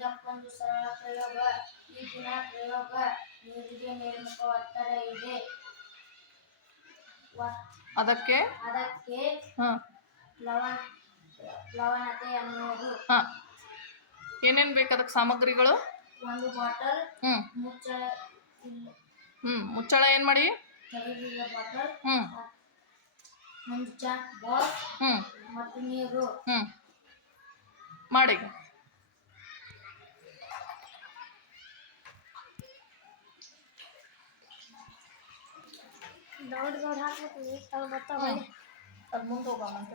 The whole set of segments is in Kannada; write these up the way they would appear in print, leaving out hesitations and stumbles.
ಇದಕ್ಕೊಂದು ಸರಳ ಪ್ರಯೋಗ. ಈಗಿನ ಪ್ರಯೋಗ ನೀರಿಗೆ ಮೇಲ್ಮುಖ ಒತ್ತಡ ಇದೆ. ಅದಕ್ಕೆ ಪ್ಲವನತೆ ಅನ್ನೋದು. ಏನೇನು ಬೇಕು ಅದಕ್ಕೆ ಸಾಮಗ್ರಿಗಳು? ಒಂದು ಬಾಟಲ್, ಮುಚ್ಚಳ ಮುಚ್ಚಳ ಏನು ಮಾಡಿ? ತೆಗೆದಿರುವ ಬಾಟಲ್, ಮುಂಚ ಬಾಲ್ ಮತ್ತು ನೀರು. ಮಾಡಿ. ಅದು ಮುಂದೆ ಹೋಗಂತ.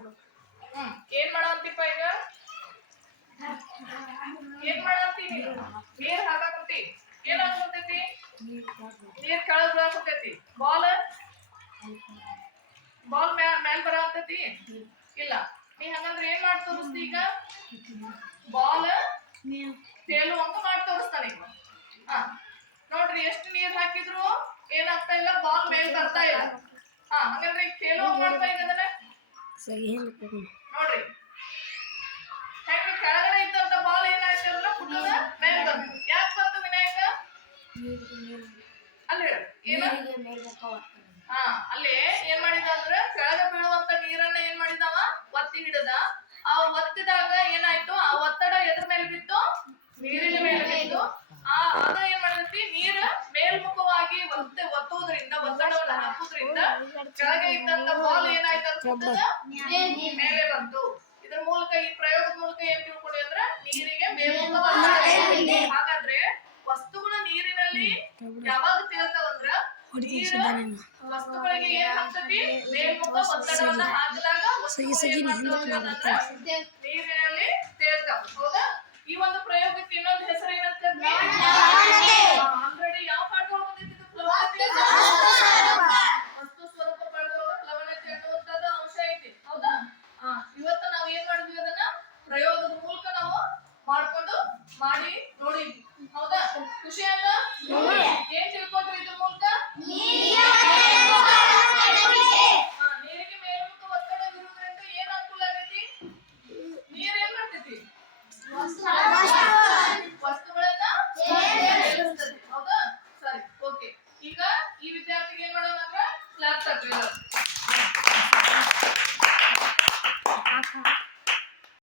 ಏನ್ ಮಾಡಂತಿಪ್ಪ ಈಗ? ಏನ್ ಮಾಡಂತೀನಿ? ನೀರ್ ಹಾಕಾಕಂತಿ. ಏನಾಗತೈತಿ? ನೀರ್ ಕೆಳಗ್ ಬೀಳಾಕತೈತಿ. ಬಾಲ್ ಮ್ಯಾಲ್ ಬರಾಕತೈತಿ? ಇಲ್ಲ. ನೀ ಹಂಗಂದ್ರೆ ಏನ್ ಮಾಡಿ ತೋರಿಸ್ತಿ ಈಗ? ಬಾಲ್ ತೇಲುವಂಗ ಮಾಡಿ ತೋರಿಸ್ತಾನೆ ಈಗ. ನೋಡ್ರಿ, ಎಷ್ಟು ನೀರ್ ಹಾಕಿದ್ರು ಏನಾಗ್ತಾ ಇಲ್ಲ, ಬಾಲ್ ಮೇಲ್ ಬರ್ತಾ ಇಲ್ಲ. ಹಂಗಂದ್ರೆ ಈಗ ತೇಲುವಂಗ ಮಾಡ್ತಾ ಈಗ ಅದನ್ನ ನೋಡ್ರಿ. ಹೆಂಗ ಕೆಳಗಡೆ ಇದ್ದಂತ ಬಾಲ್ ಏನಾಯ್ತು ಅಂದ್ರೆ ಪುಟ್ಟದ ಮೇಲ್ ಬಂತು. ಯಾಕೆ ಬಂತು ವಿನಾಯಕ? ಅಲ್ಲಿ ಹೇಳ ಏನ? ಅಲ್ಲಿ ಏನ್ ಮಾಡಿದ ಅಂದ್ರೆ ಕೆಳಗೆ ಬೀಳುವಂತ ನೀರನ್ನ ಏನ್ ಮಾಡಿದವ ಒತ್ತಿ ಹಿಡದ. ಆ ಒತ್ತಿದಾಗ ಏನಾಯ್ತು, ಆ ಒತ್ತಡ ಎದ್ರ ಮೇಲೆ ಬಿತ್ತು? ನೀರಿನ ಮೇಲೆ ಬಿತ್ತು. ಆಗ ಏನ್ ಮಾಡಿದತಿ, ನೀರು ಮೇಲ್ಮುಖವಾಗಿ ಒತ್ತುವುದರಿಂದ, ಒತ್ತಡವನ್ನು ಹಾಕುವುದರಿಂದ ಕೆಳಗೆ ಇದ್ದಂತ ಬಾಲ್ ಏನಾಯ್ತು ಅಂತ ಮೇಲೆ ಬಂತು. ಇದ್ರ ಮೂಲಕ, ಈ ಪ್ರಯೋಗದ ಮೂಲಕ ಏನ್ ತಿಳ್ಕೊಂಡ್ವಿ ಅಂದ್ರೆ ನೀರಿಗೆ ಮೇಲ್ಮುಖವಾಗಿ. ಹಾಗಾದ್ರೆ ವಸ್ತುಗಳು ನೀರಿನಲ್ಲಿ ಯಾವಾಗ ತೇಲ್ತಾವಂದ್ರ ನೀರು ವಸ್ತುಗಳಿಗೆ ಏನ್ ಹಾಕ್ತತಿ? ಮೇಲ್ಮುಖ ಒತ್ತಡವನ್ನ ಹಾಕಿದಾಗ ನೀರಿನಲ್ಲಿ ತೇಲ್ತಾವ. ಹೌದಾ? ಈ ಒಂದು ಪ್ರಯೋಗಕ್ಕೆ ಇನ್ನೊಂದು ಹೆಸರು